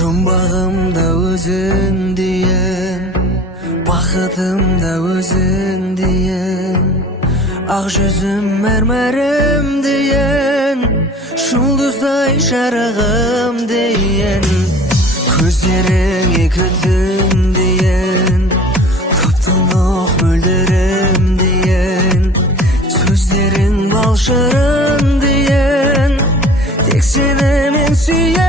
Жұмбағымда өзің дейін, бақытымда өзің дейін, ақ жүзім мәрмәрім дейін, жұлдыздай жарығым дейін, көздерің екі түн дейін, тұп-тұнық мөлдірім дейін, сөздерің бал шырын дейін, тек сені мен сүйем.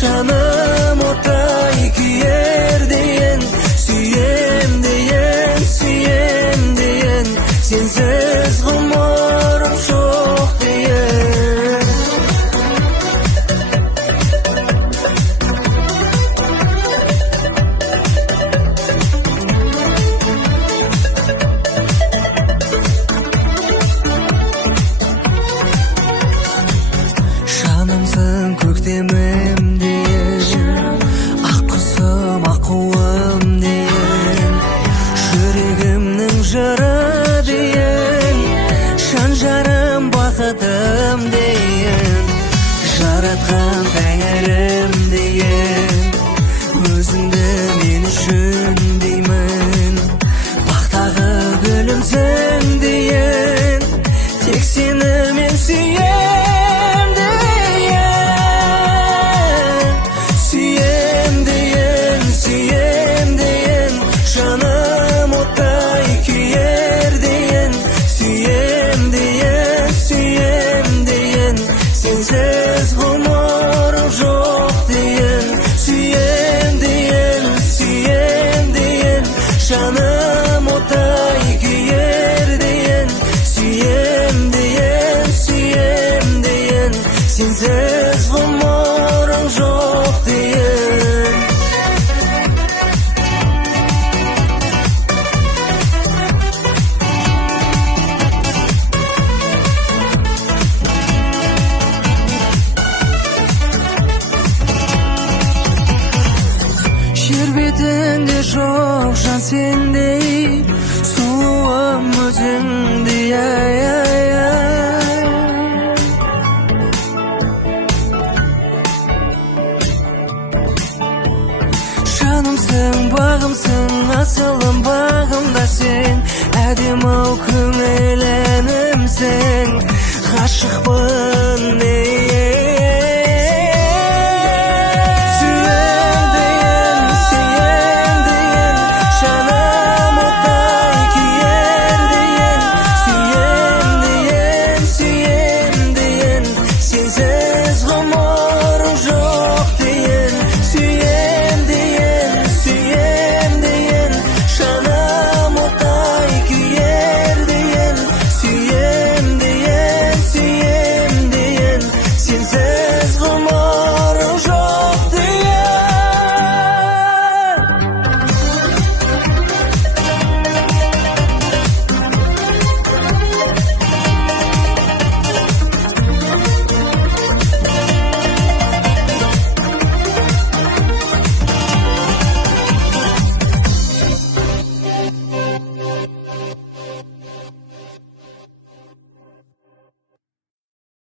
Жаным оттай күйер дейін, сүйем дейін, сенсіз ғұмырым жоқ дейін. Жанымсың көктемім дейін, ақ құсым аққуым дейін, жүрегімнің жыры дейін, жан жарым бақытым дейін, жаратқан тәңірім дейін, өзіңді мен үшін деймін, бақтағы гүлімсің дейін, тек сені мен сүйем. Жаным оттай күйер дейін, сүйем дейін, сенсіз ғұмырым жоқ дейін, сүйем дейін, жаным оттай күйер дейін, сүйем дейін, сенсіз ғұмырым жоқ дейін. Жер бетінде жоқ жан сендей, сұлуым өзіңдей, жанымсың, бағымсың, асылым бағымда сен, әдемі көңіл әнімсің, ғашықпын